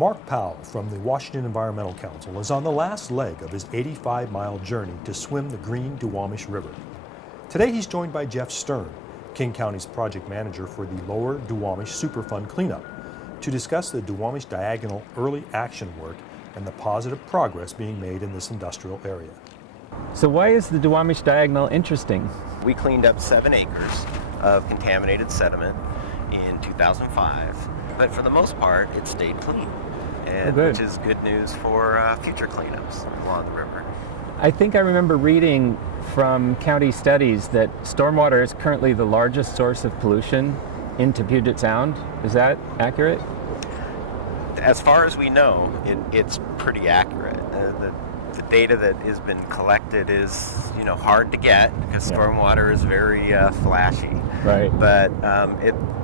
Mark Powell from the Washington Environmental Council is on the last leg of his 85-mile journey to swim the green Duwamish River. Today he's joined by Jeff Stern, King County's project manager for the Lower Duwamish Superfund cleanup, to discuss the Duwamish Diagonal early action work and the positive progress being made in this industrial area. So why is the Duwamish Diagonal interesting? We cleaned up 7 acres of contaminated sediment in 2005, but for the most part it stayed clean, and which is good news for future cleanups along the river. I think I remember reading from county studies that stormwater is currently the largest source of pollution into Puget Sound. Is that accurate? As far as we know, it's pretty accurate. The data that has been collected is, hard to get because stormwater is very flashy. Right. But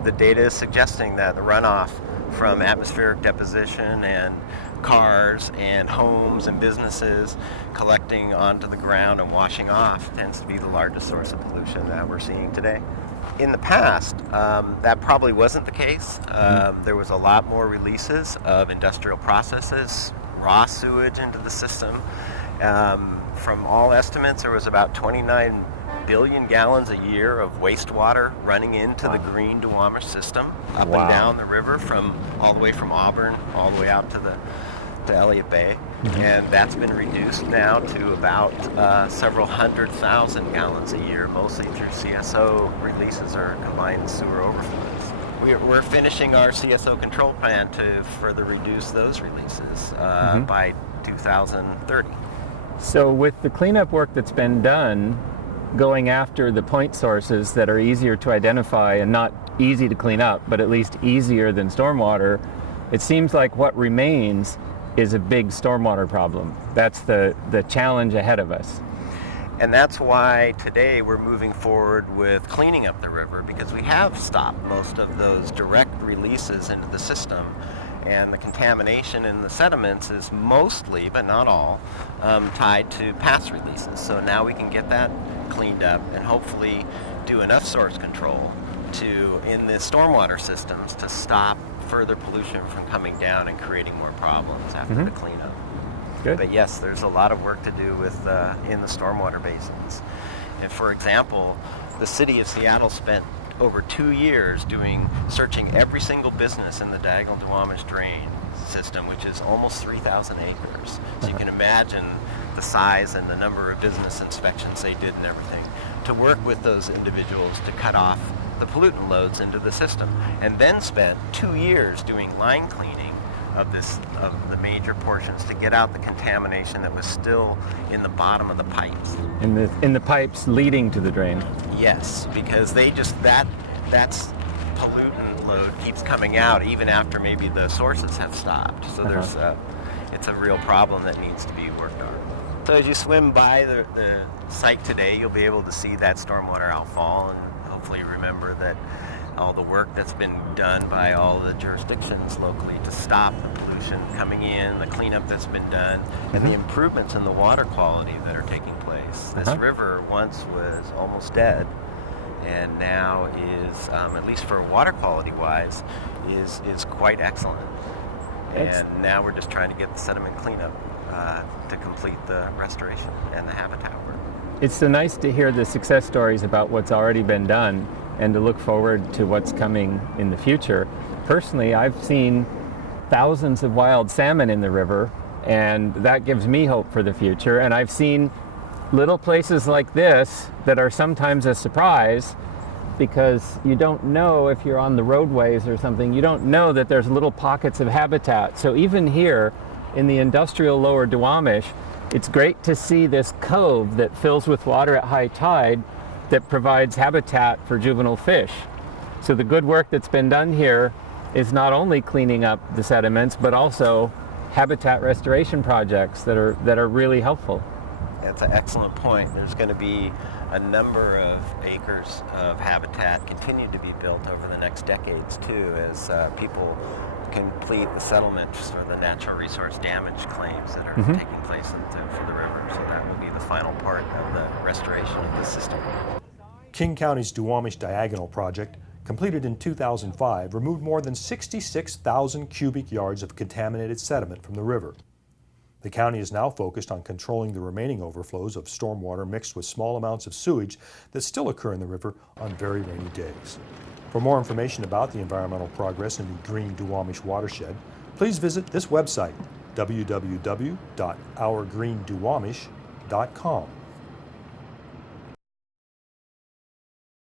the data is suggesting that the runoff from atmospheric deposition and cars and homes and businesses collecting onto the ground and washing off tends to be the largest source of pollution that we're seeing today. In the past, that probably wasn't the case. There was a lot more releases of industrial processes, raw sewage into the system. From all estimates, there was about 29 billion gallons a year of wastewater running into the green Duwamish system, up and down the river, from all the way from Auburn all the way out to Elliott Bay. And that's been reduced now to about several 100,000 gallons a year, mostly through CSO releases or combined sewer overflows. We're finishing our CSO control plan to further reduce those releases by 2030. So with the cleanup work that's been done, going after the point sources that are easier to identify and not easy to clean up, but at least easier than stormwater, it seems like what remains is a big stormwater problem. That's the challenge ahead of us. And that's why today we're moving forward with cleaning up the river, because we have stopped most of those direct releases into the system. And the contamination in the sediments is mostly, but not all, tied to past releases. So now we can get that cleaned up and hopefully do enough source control in the stormwater systems to stop further pollution from coming down and creating more problems after the cleanup. Good. But yes, there's a lot of work to do with in the stormwater basins. And for example, the city of Seattle spent over 2 years searching every single business in the Diagonal Duwamish drain system, which is almost 3,000 acres. So you can imagine the size and the number of business inspections they did and everything to work with those individuals to cut off the pollutant loads into the system, and then spent 2 years doing line cleaning of the major portions to get out the contamination that was still in the bottom of the pipes. In the pipes leading to the drain. Yes, because that's pollutant load keeps coming out even after maybe the sources have stopped. So it's a real problem that needs to be worked on. So as you swim by the site today, you'll be able to see that stormwater outfall and hopefully remember that all the work that's been done by all the jurisdictions locally to stop the pollution coming in, the cleanup that's been done, and the improvements in the water quality that are taking place. This river once was almost dead, and now is, at least for water quality wise, is quite excellent. And now we're just trying to get the sediment cleanup to complete the restoration and the habitat work. It's so nice to hear the success stories about what's already been done and to look forward to what's coming in the future. Personally, I've seen thousands of wild salmon in the river, and that gives me hope for the future. And I've seen little places like this that are sometimes a surprise, because you don't know if you're on the roadways or something, you don't know that there's little pockets of habitat. So even here in the industrial Lower Duwamish, it's great to see this cove that fills with water at high tide that provides habitat for juvenile fish. So the good work that's been done here is not only cleaning up the sediments, but also habitat restoration projects that are really helpful. That's an excellent point. There's going to be a number of acres of habitat continue to be built over the next decades too, as people complete the settlements for the natural resource damage claims that are taking place for the river. So that will be the final part of the restoration of the system. King County's Duwamish Diagonal project completed in 2005, removed more than 66,000 cubic yards of contaminated sediment from the river. The county is now focused on controlling the remaining overflows of stormwater mixed with small amounts of sewage that still occur in the river on very rainy days. For more information about the environmental progress in the Green Duwamish watershed, please visit this website, www.ourgreenduwamish.com.